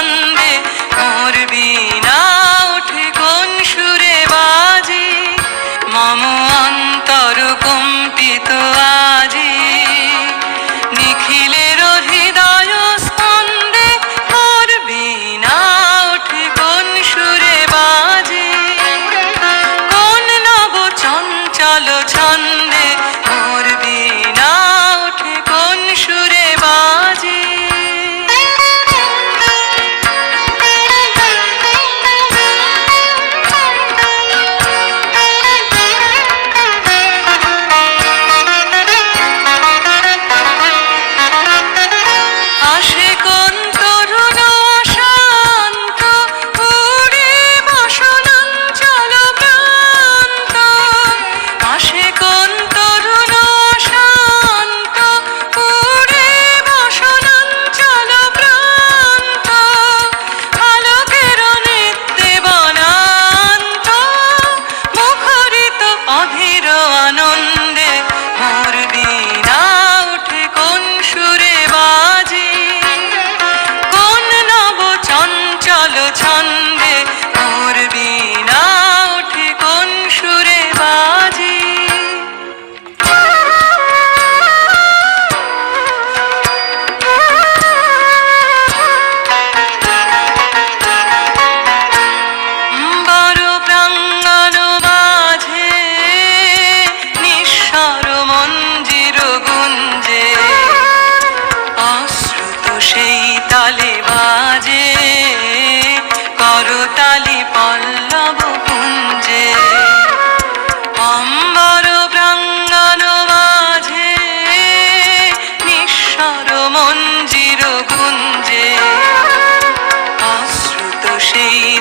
ছন্দে করবি। করতালি পল্লব পুঞ্জে অম্বর প্রাঙ্গণ মাঝে নিঃস্বর মঞ্জির গুঞ্জে সেই